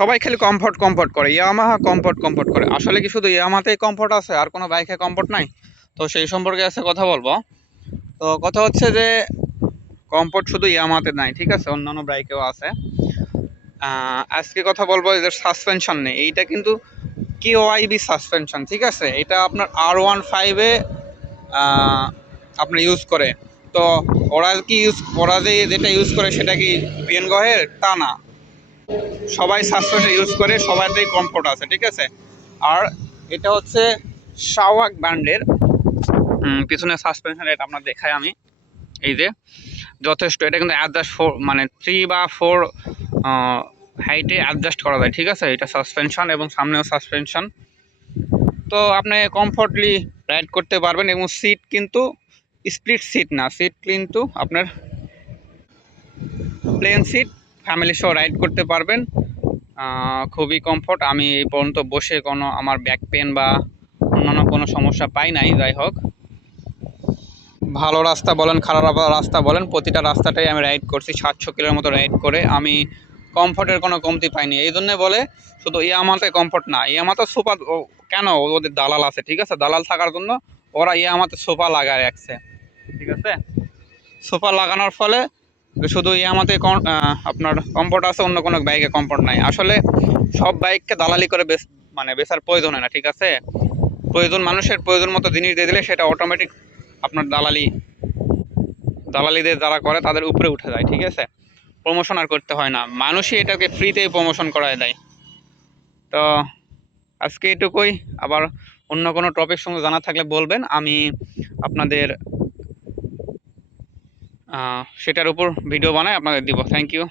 সবাই খালি comfort comfort করে, ইয়ামাহা কমফর্ট কমফর্ট করে। আসলে কি শুধু ইয়ামাহাতেই কমফর্ট আছে আর কোনো বাইকে কমফর্ট নাই? তো সেই সম্পর্কে আছে কথা বলবো। তো কথা হচ্ছে যে কমফর্ট শুধু ইয়ামাহাতে নাই, ঠিক আছে, অন্যান্য বাইকেও আছে। আজকে কথা বলবো এদের সাসপেনশন নেই, এইটা কিন্তু কেওয়াইবি সাসপেনশন, ঠিক আছে। এটা আপনার R15-এ আপনার ইউজ করে। তো ওরা যে যেটা ইউজ করে সেটা কি বিএনগহের তা না, সবাই সাসপেনশন ইউজ করে, সবাইতেই কমফোর্ট আছে, ঠিক আছে। আর এটা হচ্ছে শাওয়াক ব্র্যান্ডের পিছনে সাসপেনশন, এটা আপনার দেখাই আমি। এই যে যথেষ্ট, এটা কিন্তু অ্যাডজাস্ট 4 মানে 3 বা 4 হাইটে অ্যাডজাস্ট করা যায়, ঠিক আছে। এটা সাসপেনশন এবং সামনেও সাসপেনশন। তো আপনি কমফোর্টলি রাইড করতে পারবেন এবং সিট কিন্তু স্প্লিট সিট না, সিট কিন্তু আপনার প্লেন সিট, ফ্যামিলি সহ রাইড করতে পারবেন। খুবই কমফোর্ট। আমি এই পর্যন্ত বসে কোনো আমার ব্যাক পেন বা অন্যান্য কোনো সমস্যা পাই নাই। যাই হোক, ভালো রাস্তা বলেন খারাপ রাস্তা বলেন, প্রতিটা রাস্তাটাই আমি রাইড করছি, 700 কিলোর মতো রাইড করে আমি কমফোর্টের কোনো কমতি পাইনি। এই জন্যে বলে শুধু ইয়ামাহাতে কমফোর্ট না, ইয়ামাহাতে সোফা কেন, ওদের দালাল আছে, ঠিক আছে। দালাল থাকার জন্য ওরা ইয়ামাহাতে সোফা লাগায় রাখছে, ঠিক আছে। সোফা লাগানোর ফলে শুধু ইয়ামাহাতে আপনার কমফোর্ট আছে, অন্য কোনো বাইকে কমফোর্ট নাই। আসলে সব বাইককে দালালি করে মানে বেচার প্রয়োজন হয় না, ঠিক আছে। প্রয়োজন, মানুষের প্রয়োজন মতো জিনিস দিয়ে দিলে সেটা অটোমেটিক আপনার দালালিদের যারা করে তাদের উপরে উঠে যায়, ঠিক আছে। প্রমোশন আর করতে হয় না, মানুষই এটাকে ফ্রিতেই প্রমোশন করায় দেয়। তো আজকে এটুকুই। আবার অন্য কোনো টপিক সঙ্গে জানা থাকলে বলবেন, আমি আপনাদের সেটার উপর ভিডিও বানাই আপনাদের দিব। Thank you.